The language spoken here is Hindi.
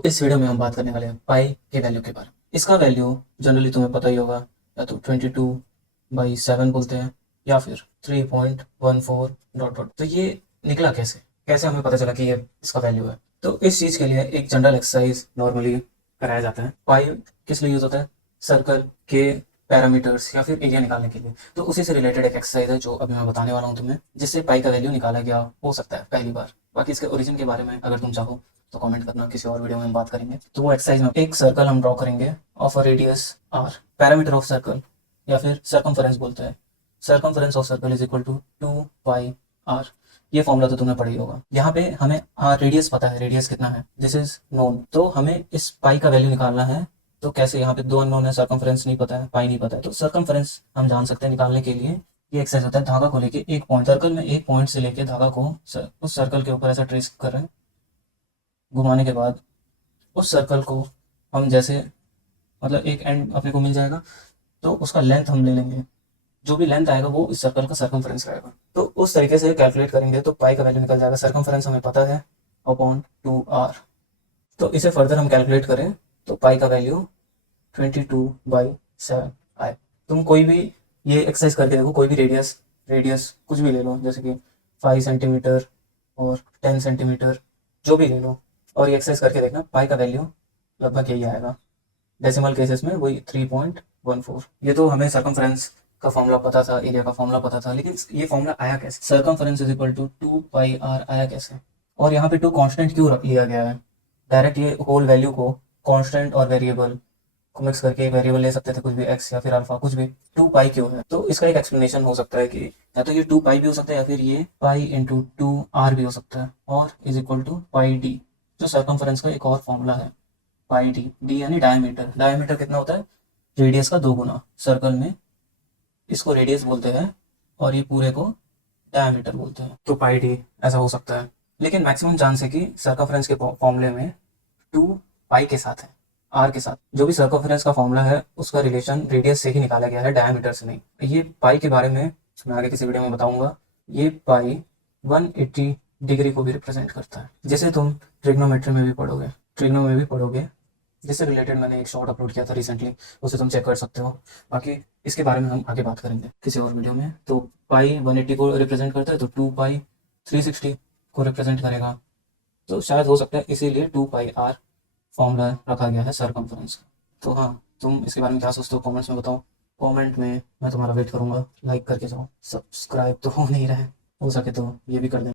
इस वीडियो में हम बात करने वाले हैं पाई के वैल्यू के बारे में। इसका वैल्यू जनरली तुम्हें पता ही होगा, या तो 22/7 बोलते हैं या फिर 3.14 डॉट डॉट। तो ये निकला कैसे, कैसे हमें पता चला कि ये इसका वैल्यू है? तो इस चीज़ के लिए एक जनरल एक्सरसाइज नॉर्मली कराया जाता है। पाई किस लिए यूज होता है? सर्कल के पैरामीटर्स या फिर एरिया निकालने के लिए। तो उसी से रिलेटेड एक एक्सरसाइज है जो अभी मैं बताने वाला हूँ तुम्हें, जिससे पाई का वैल्यू निकाला गया हो सकता है पहली बार। बाकी इसके ओरिजिन के बारे में अगर तुम चाहो तो कमेंट करना, किसी और वीडियो में हम बात करेंगे। तो वो एक्सरसाइज में एक सर्कल हम ड्रॉ करेंगे of a radius R, parameter of circle या फिर सर्कमफेरेंस बोलते हैं। Circumference of circle is equal to 2πr। ये फॉर्मूला तो तुमने पढ़ा ही होगा। यहाँ पे हमें रेडियस पता है, रेडियस कितना है, दिस इज नोन। तो हमें इस पाई का वैल्यू निकालना है। तो कैसे? यहाँ पे दो अननोन है, सर्कमफेरेंस नहीं पता है, पाई नहीं पता है। तो सर्कमफेरेंस हम जान सकते हैं निकालने के लिए। ये एक्सरसाइज होता है, धागा को लेके एक पॉइंट, सर्कल में एक पॉइंट से लेके धागा को उस सर्कल के ऊपर ऐसा ट्रेस कर रहे हैं। घुमाने के बाद उस सर्कल को हम जैसे, मतलब एक एंड अपने को मिल जाएगा, तो उसका लेंथ हम ले लेंगे। जो भी लेंथ आएगा वो इस सर्कल का सर्कमफेरेंस रहेगा। तो उस तरीके से कैलकुलेट करेंगे तो पाई का वैल्यू निकल जाएगा। सर्कमफेरेंस हमें पता है, अपॉन 2r। तो इसे फर्दर हम कैलकुलेट करें तो पाई का वैल्यू 22/7 आए। तुम कोई भी ये एक्सरसाइज करके देखो, कोई भी रेडियस रेडियस कुछ भी ले लो, जैसे कि 5 सेंटीमीटर और 10 सेंटीमीटर, जो भी ले लो, और ये एक्सरसाइज करके देखना, पाई का वैल्यू लगभग यही आएगा। डेसिमल केसेस में वही 3.14। ये तो हमें सर्कमफ्रेंस का फॉर्मूला पता था, एरिया का फॉर्मूला पता था, लेकिन ये फॉर्मूला आया कैसे? Circumference is equal to 2πr आया कैसे? और यहाँ पे टू कांस्टेंट क्यों रख लिया गया है? डायरेक्ट ये होल वैल्यू को कांस्टेंट और वेरिएबल को मिक्स करके एक वेरिएबल ले सकते थे, कुछ भी एक्स या फिर अल्फा, कुछ भी। 2π क्यों है? तो इसका एक एक्सप्लेनेशन हो सकता है कि या तो ये 2π भी हो सकता है या फिर ये पाई इंटू 2r भी हो सकता है, और is equal to pi D, जो सर्कमफ्रेंस का एक और फॉर्मूला है। पाई डी, डी यानी डायमीटर। डायमीटर कितना होता है? रेडियस का 2 गुना। सर्कल में इसको रेडियस बोलते हैं और ये पूरे को डायमीटर बोलते हैं। तो पाई डी ऐसा हो सकता है, लेकिन मैक्सिमम चांस है कि सर्कमफ्रेंस के फॉर्मूले में 2π के साथ है, आर के साथ। जो भी सर्कमफ्रेंस का फॉर्मूला है उसका रिलेशन रेडियस से ही निकाला गया है, डायमीटर से नहीं। ये पाई के बारे में मैं आगे किसी वीडियो में बताऊंगा। ये पाई 180 डिग्री को भी रिप्रेजेंट करता है, जैसे तुम ट्रिग्नोमेट्री में भी पढ़ोगे, ट्रिग्नो में भी पढ़ोगे। जिससे रिलेटेड मैंने एक शॉर्ट अपलोड किया था रिसेंटली, उसे तुम चेक कर सकते हो। बाकी इसके बारे में हम आगे बात करेंगे किसी और वीडियो में। तो पाई 180 को रिप्रेजेंट करता है, तो 2π 360 को रिप्रेजेंट करेगा। तो शायद हो सकता है इसीलिए 2πr फॉर्मूला रखा गया है सर्कमफ्रेंस का। तो हाँ, तुम इसके बारे में क्या सोचते हो कमेंट्स में बताओ। कमेंट में मैं तुम्हारा वेट करूंगा। लाइक करके जाओ, सब्सक्राइब तो हो नहीं रहे, हो सके तो ये भी कर दें।